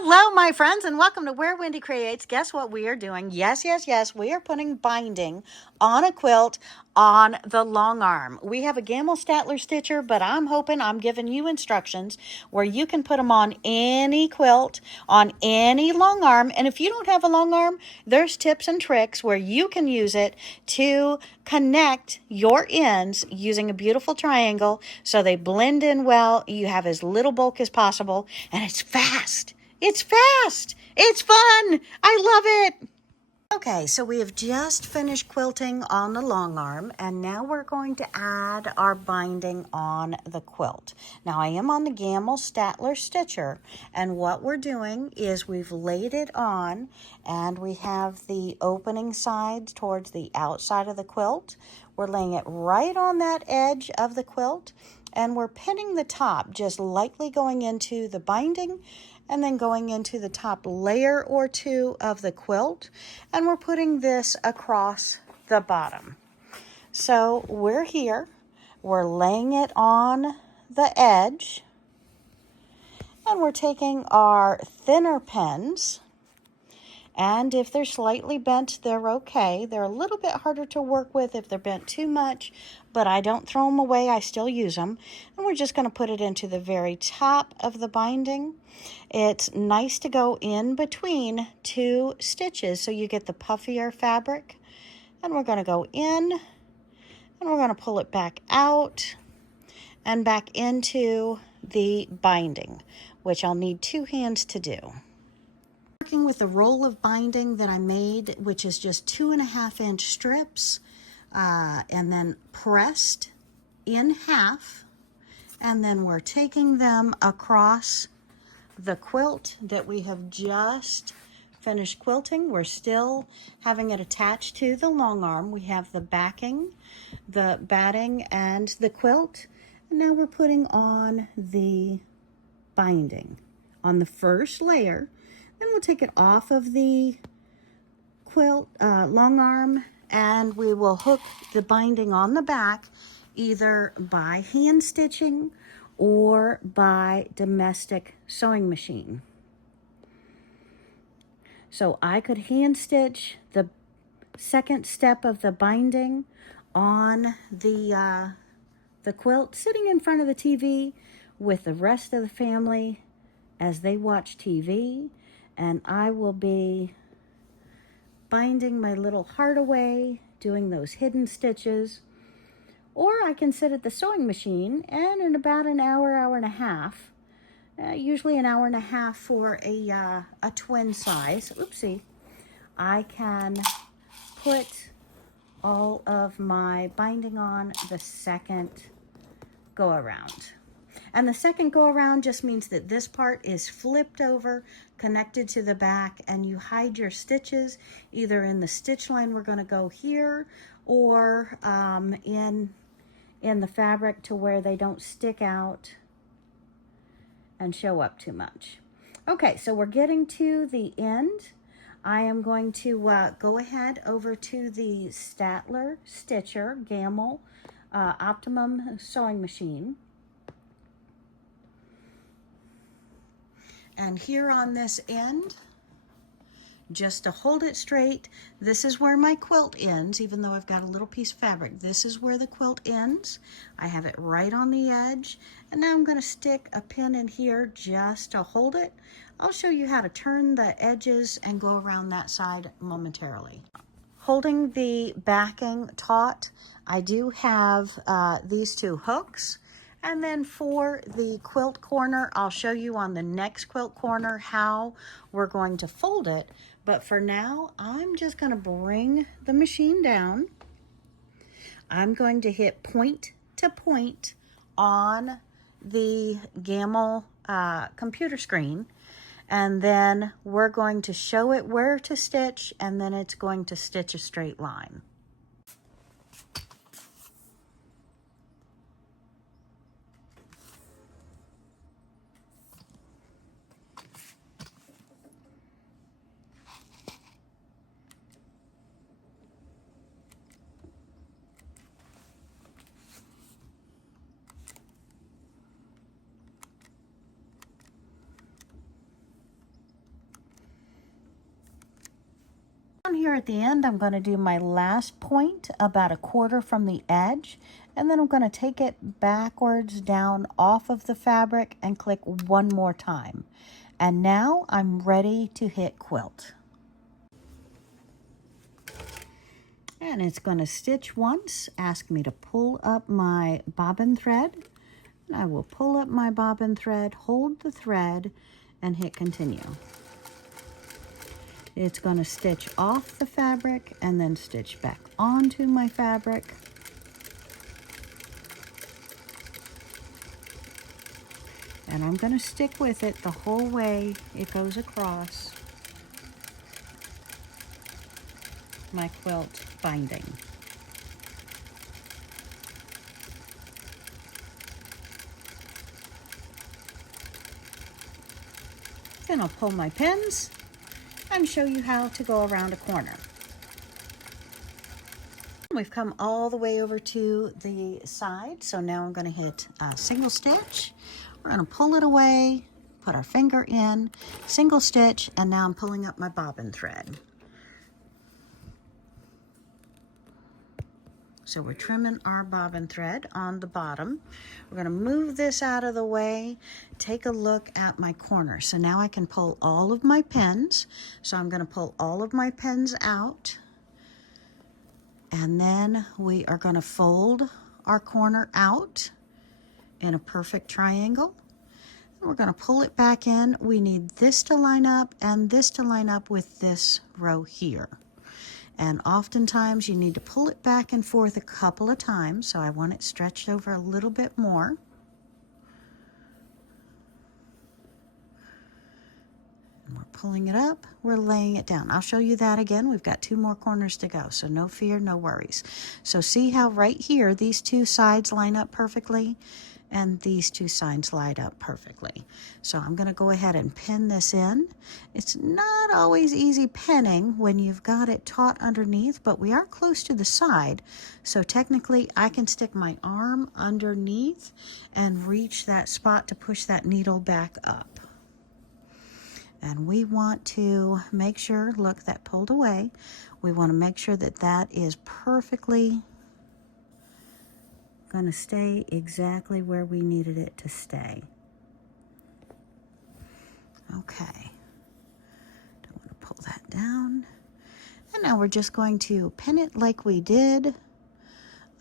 Hello, my friends, and welcome to Where Wendy Creates. Guess what we are doing? Yes, yes, yes. We are putting binding on a quilt on the long arm. We have a Gammill Statler stitcher, but I'm giving you instructions where you can put them on any quilt, on any long arm. And if you don't have a long arm, there's tips and tricks where you can use it to connect your ends using a beautiful triangle so they blend in well. You have as little bulk as possible, and it's fast. It's fast. It's fun. I love it. Okay, so we have just finished quilting on the long arm, and now we're going to add our binding on the quilt. Now, I am on the Gammill Statler stitcher, and what we're doing is we've laid it on, and we have the opening sides towards the outside of the quilt. We're laying it right on that edge of the quilt, and we're pinning the top, just lightly going into the binding and then going into the top layer or two of the quilt, and we're putting this across the bottom. So we're here, we're laying it on the edge, and we're taking our thinner pins, and if they're slightly bent, they're okay. They're a little bit harder to work with if they're bent too much, but I don't throw them away. I still use them. And we're just going to put it into the very top of the binding. It's nice to go in between two stitches so you get the puffier fabric. And we're going to go in, and we're going to pull it back out and back into the binding, which I'll need 2 hands to do. Working with a roll of binding that I made, which is just 2.5-inch strips, and then pressed in half, and then we're taking them across the quilt that we have just finished quilting. We're still having it attached to the long arm. We have the backing, the batting, and the quilt, and now we're putting on the binding on the first layer. Then we'll take it off of the quilt, long arm, and we will hook the binding on the back either by hand stitching or by domestic sewing machine. So I could hand stitch the second step of the binding on the quilt sitting in front of the TV with the rest of the family as they watch TV, and I will be binding my little heart away, doing those hidden stitches. Or I can sit at the sewing machine, and in about an hour, hour and a half, usually an hour and a half for a twin size, oopsie, I can put all of my binding on the second go around. And the second go around just means that this part is flipped over, connected to the back, and you hide your stitches either in the stitch line we're going to go here, or in the fabric to where they don't stick out and show up too much. Okay, so we're getting to the end. I am going to go ahead over to the Statler Stitcher Gammill Optimum sewing machine. And here on this end, just to hold it straight, this is where my quilt ends, even though I've got a little piece of fabric. This is where the quilt ends. I have it right on the edge. And now I'm going to stick a pin in here just to hold it. I'll show you how to turn the edges and go around that side momentarily. Holding the backing taut, I do have these 2 hooks. And then for the quilt corner, I'll show you on the next quilt corner how we're going to fold it. But for now, I'm just going to bring the machine down. I'm going to hit point to point on the Gammill computer screen. And then we're going to show it where to stitch, and then it's going to stitch a straight line. here at the end, I'm going to do my last point about 1/4 from the edge, and then I'm going to take it backwards down off of the fabric and click one more time. And now I'm ready to hit quilt. And it's going to stitch once, ask me to pull up my bobbin thread. And I will pull up my bobbin thread, hold the thread, and hit continue. It's going to stitch off the fabric and then stitch back onto my fabric. And I'm going to stick with it the whole way it goes across my quilt binding. Then I'll pull my pins and show you how to go around a corner. We've come all the way over to the side, so now I'm going to hit single stitch. We're going to pull it away, put our finger in, single stitch, and now I'm pulling up my bobbin thread. So we're trimming our bobbin thread on the bottom. We're going to move this out of the way, take a look at my corner. So now I can pull all of my pins. So I'm going to pull all of my pins out. And then we are going to fold our corner out in a perfect triangle. We're going to pull it back in. We need this to line up and this to line up with this row here. And oftentimes you need to pull it back and forth a couple of times, so I want it stretched over a little bit more. And we're pulling it up, we're laying it down. I'll show you that again. We've got 2 more corners to go, so no fear, no worries. So see how right here these 2 sides line up perfectly? And these 2 sides line up perfectly. So I'm going to go ahead and pin this in. It's not always easy pinning when you've got it taut underneath, but we are close to the side. So technically I can stick my arm underneath and reach that spot to push that needle back up. And we want to make sure, look, that pulled away. We want to make sure that that is perfectly going to stay exactly where we needed it to stay. Okay. Don't want to pull that down. And now we're just going to pin it like we did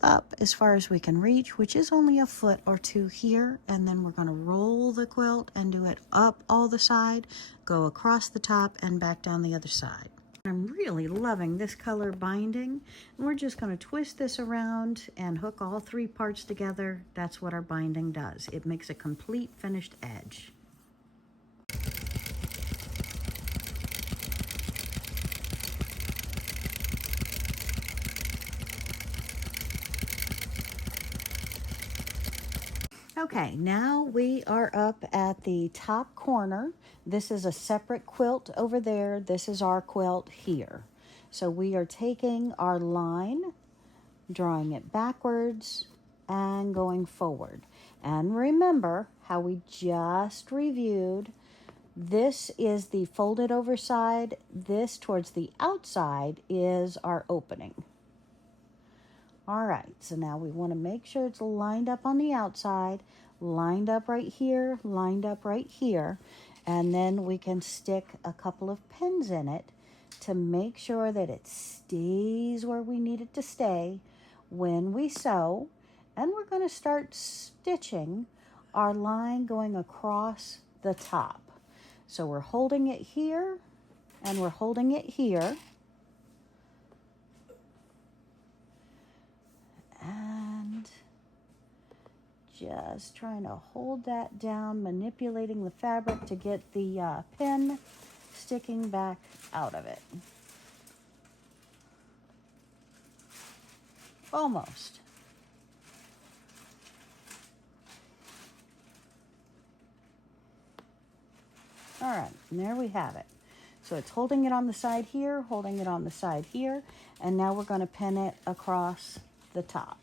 up as far as we can reach, which is only a foot or 2 here. And then we're going to roll the quilt and do it up all the side, go across the top and back down the other side. I'm really loving this color binding. And we're just going to twist this around and hook all 3 parts together. That's what our binding does. It makes a complete finished edge. Okay, now we are up at the top corner. This is a separate quilt over there. This is our quilt here. So we are taking our line, drawing it backwards, and going forward. And remember how we just reviewed. This is the folded over side. This towards the outside is our opening. All right, so now we want to make sure it's lined up on the outside, lined up right here, lined up right here, and then we can stick a couple of pins in it to make sure that it stays where we need it to stay when we sew. And we're going to start stitching our line going across the top. So we're holding it here, and we're holding it here. And just trying to hold that down, manipulating the fabric to get the pin sticking back out of it. Almost. All right, and there we have it. So it's holding it on the side here, holding it on the side here, and now we're going to pin it across the top.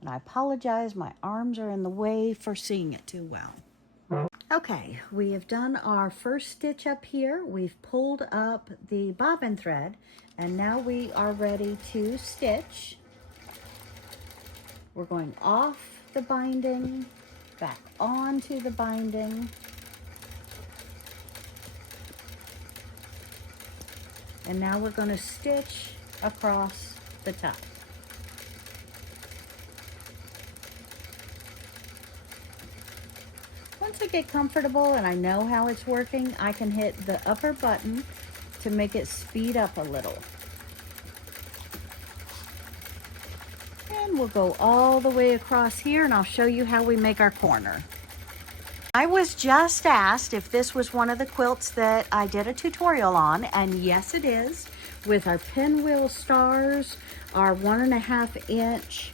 And I apologize, my arms are in the way for seeing it too well. Okay, we have done our first stitch up here. We've pulled up the bobbin thread, and now we are ready to stitch. We're going off the binding, back onto the binding, and now we're going to stitch across the top. Once I get comfortable and I know how it's working, I can hit the upper button to make it speed up a little. And we'll go all the way across here, and I'll show you how we make our corner. I was just asked if this was one of the quilts that I did a tutorial on, and yes it is, with our pinwheel stars, our 1.5 inch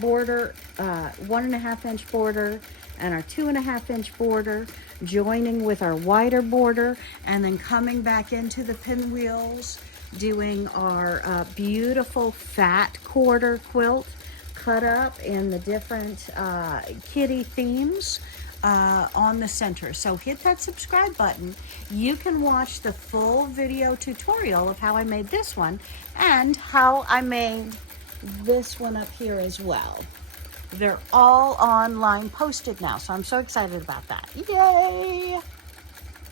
border, 1.5 inch border, and our 2.5 inch border, joining with our wider border, and then coming back into the pinwheels, doing our beautiful fat quarter quilt cut up in the different kitty themes on the center. So hit that subscribe button. You can watch the full video tutorial of how I made this one and how I made this one up here as well. They're all online posted now, so I'm so excited about that. Yay!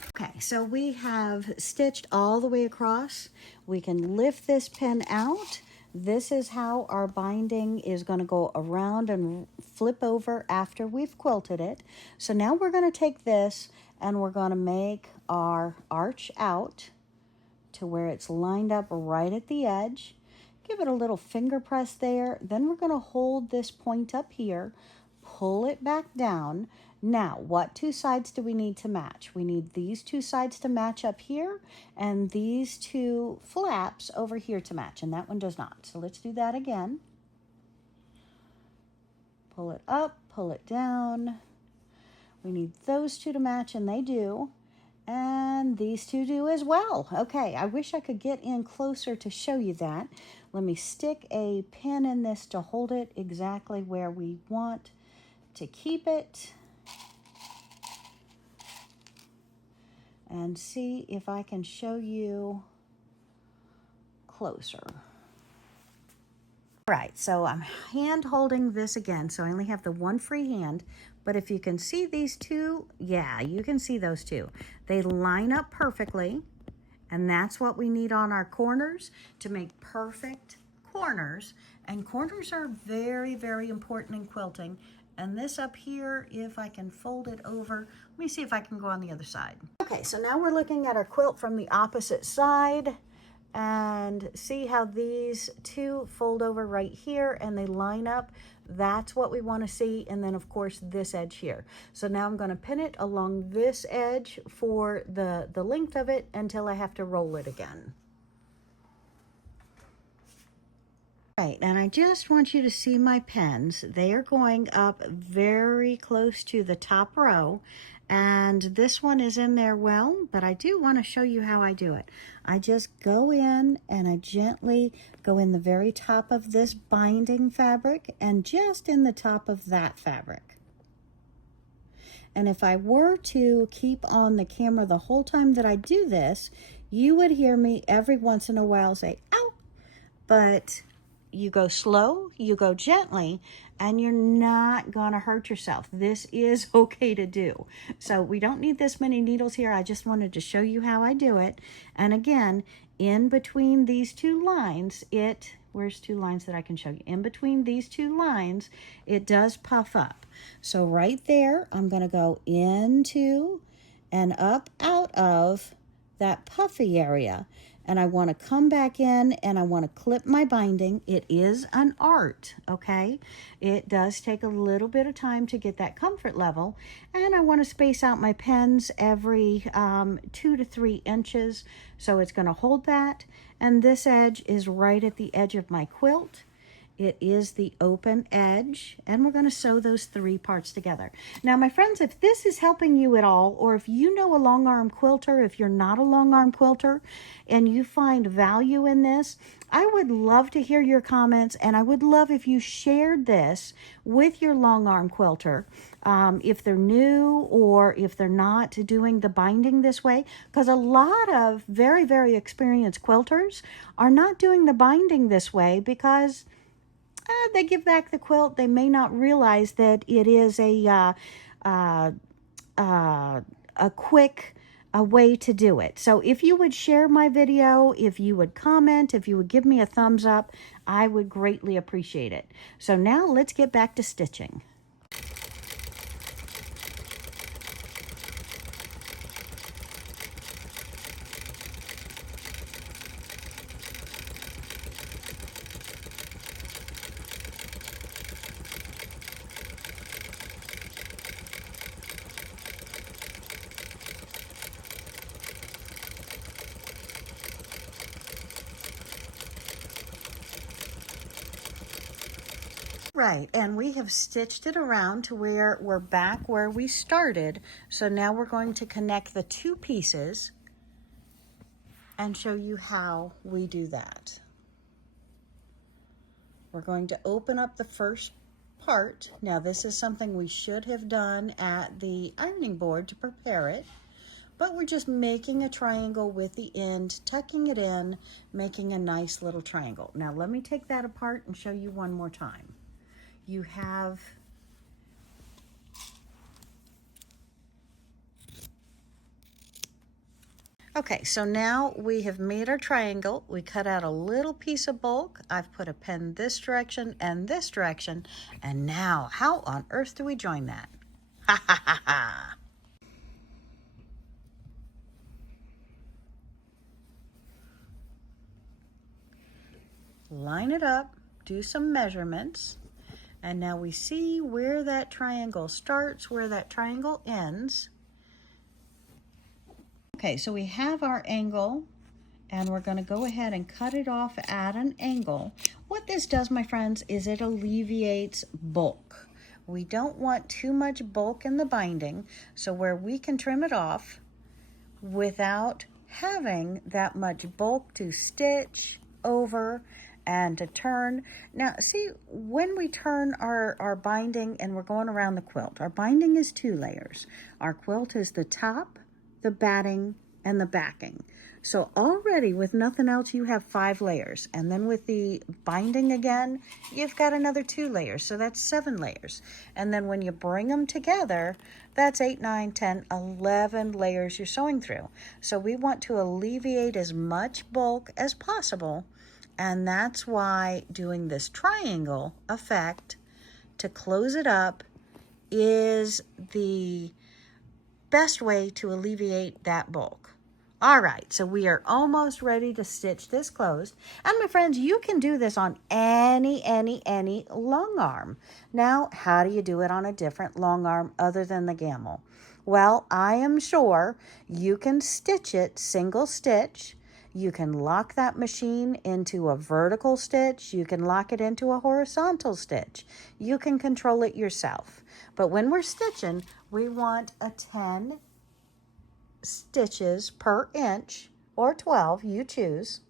Okay, so we have stitched all the way across. We can lift this pin out. This is how our binding is going to go around and flip over after we've quilted it. So now we're going to take this and we're going to make our arch out to where it's lined up right at the edge. Give it a little finger press there. Then we're going to hold this point up here, pull it back down. Now, what two sides do we need to match? We need these two sides to match up here and these two flaps over here to match, and that one does not. So let's do that again. Pull it up, pull it down. We need those two to match, and they do. And these two do as well. Okay, I wish I could get in closer to show you that. Let me stick a pin in this to hold it exactly where we want to keep it. And see if I can show you closer. All right, so I'm hand holding this again, so I only have the one free hand, but if you can see these two, yeah, you can see those two. They line up perfectly, and that's what we need on our corners to make perfect corners. And corners are very, very important in quilting. And this up here, if I can fold it over, let me see if I can go on the other side. Okay, so now we're looking at our quilt from the opposite side. And see how these two fold over right here and they line up. That's what we want to see. And then of course this edge here. So now I'm going to pin it along this edge for the length of it until I have to roll it again. Right, and I just want you to see my pins. They are going up very close to the top row, and this one is in there well, but I do want to show you how I do it. I just go in and I gently go in the very top of this binding fabric and just in the top of that fabric. And if I were to keep on the camera the whole time that I do this, you would hear me every once in a while say, ow, but you go slow, you go gently, and you're not gonna hurt yourself. This is okay to do. So we don't need this many needles here. I just wanted to show you how I do it. And again, in between these two lines, where's two lines that I can show you? In between these two lines, it does puff up. So right there, I'm gonna go into and up out of that puffy area. And I want to come back in and I want to clip my binding. It is an art, okay? It does take a little bit of time to get that comfort level. And I want to space out my pins every 2 to 3 inches. So it's going to hold that. And this edge is right at the edge of my quilt. It is the open edge, and we're going to sew those 3 parts together. Now, my friends, if this is helping you at all, or if you know a long arm quilter, if you're not a long arm quilter, and you find value in this, I would love to hear your comments, and I would love if you shared this with your long arm quilter if they're new or if they're not doing the binding this way, because a lot of very, very experienced quilters are not doing the binding this way because they give back the quilt. They may not realize that it is a quick way to do it. So if you would share my video, if you would comment, if you would give me a thumbs up, I would greatly appreciate it. So now let's get back to stitching. Right, and we have stitched it around to where we're back where we started. So now we're going to connect the two pieces and show you how we do that. We're going to open up the first part. Now this is something we should have done at the ironing board to prepare it, but we're just making a triangle with the end, tucking it in, making a nice little triangle. Now let me take that apart and show you one more time. You have okay, so now we have made our triangle. We cut out a little piece of bulk. I've put a pen this direction and this direction. And now, how on earth do we join that? Ha ha ha ha. Line it up, do some measurements. And now we see where that triangle starts, where that triangle ends. Okay, so we have our angle, and we're going to go ahead and cut it off at an angle. What this does, my friends, is it alleviates bulk. We don't want too much bulk in the binding, so where we can trim it off without having that much bulk to stitch over and to turn. Now, see, when we turn our binding and we're going around the quilt, our binding is 2 layers. Our quilt is the top, the batting, and the backing. So already with nothing else, you have 5 layers. And then with the binding again, you've got another 2 layers. So that's 7 layers. And then when you bring them together, that's 8, 9, 10, 11 layers you're sewing through. So we want to alleviate as much bulk as possible. And that's why doing this triangle effect to close it up is the best way to alleviate that bulk. All right, so we are almost ready to stitch this closed. And my friends, you can do this on any long arm. Now, how do you do it on a different long arm other than the gamel? Well, I am sure you can stitch it single stitch. You can lock that machine into a vertical stitch. You can lock it into a horizontal stitch. You can control it yourself. But when we're stitching, we want a 10 stitches per inch or 12, you choose.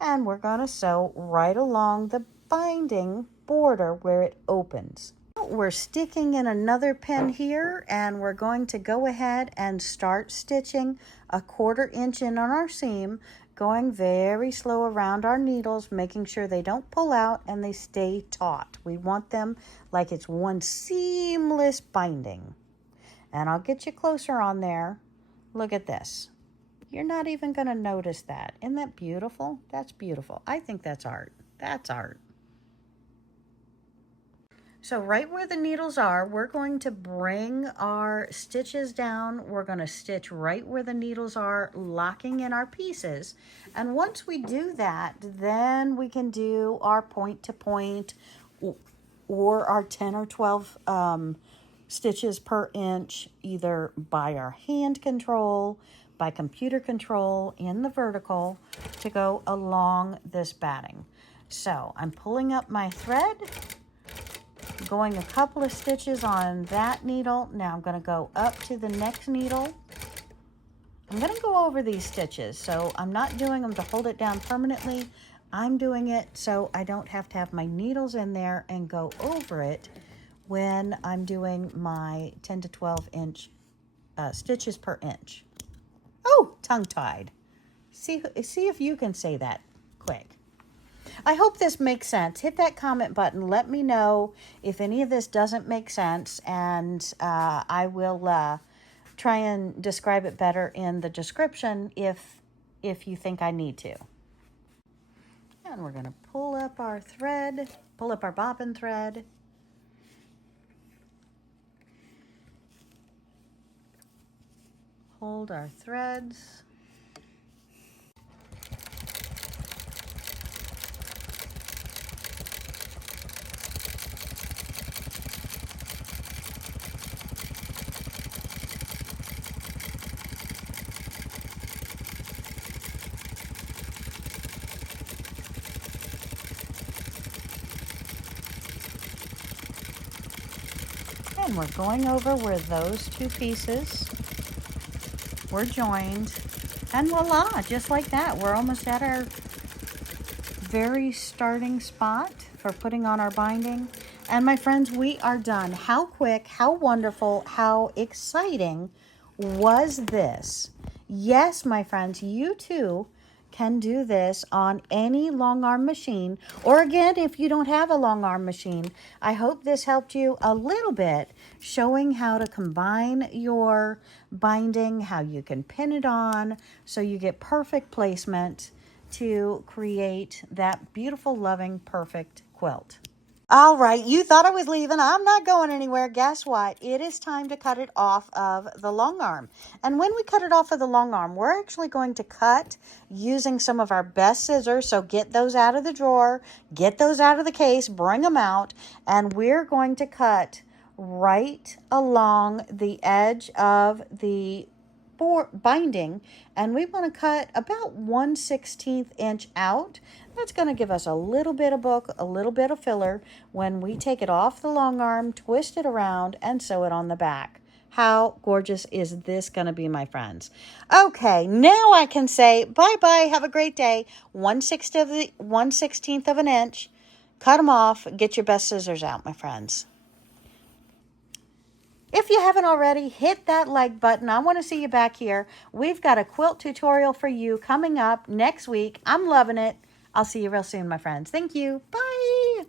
And we're going to sew right along the binding border where it opens. We're sticking in another pin here, and we're going to go ahead and start stitching a 1/4 inch in on our seam, going very slow around our needles, making sure they don't pull out and they stay taut. We want them like it's one seamless binding. And I'll get you closer on there. Look at this. You're not even going to notice that. Isn't that beautiful? That's beautiful. I think that's art. That's art. So right where the needles are, we're going to bring our stitches down. We're going to stitch right where the needles are, locking in our pieces. And once we do that, then we can do our point to point or our 10 or 12 stitches per inch, either by our hand control, by computer control in the vertical to go along this batting. So I'm pulling up my thread, going a couple of stitches on that needle. Now I'm going to go up to the next needle. I'm going to go over these stitches, so I'm not doing them to hold it down permanently. I'm doing it so I don't have to have my needles in there and go over it when I'm doing my 10 to 12 inch stitches per inch. Oh, tongue-tied. See if you can say that quick. I hope this makes sense. Hit that comment button. Let me know if any of this doesn't make sense, and I will try and describe it better in the description if you think I need to. And we're going to pull up our thread, pull up our bobbin thread. Hold our threads. And we're going over where those two pieces were joined. And voila, just like that, we're almost at our very starting spot for putting on our binding. And my friends, we are done. How quick, how wonderful, how exciting was this? Yes, my friends, you too can do this on any long arm machine, or again, if you don't have a long arm machine. I hope this helped you a little bit, showing how to combine your binding, how you can pin it on so you get perfect placement to create that beautiful, loving, perfect quilt. All right, you thought I was leaving. I'm not going anywhere. Guess what? It is time to cut it off of the long arm. And when we cut it off of the long arm, we're actually going to cut using some of our best scissors. So get those out of the drawer, get those out of the case, bring them out, and we're going to cut right along the edge of the binding, and we want to cut about 1/16 inch out. That's going to give us a little bit of book, a little bit of filler when we take it off the long arm, twist it around, and sew it on the back. How gorgeous is this going to be, my friends? Okay, now I can say bye-bye. Have a great day. 1/16 of an inch. Cut them off. Get your best scissors out, my friends. If you haven't already, hit that like button. I want to see you back here. We've got a quilt tutorial for you coming up next week. I'm loving it. I'll see you real soon, my friends. Thank you. Bye.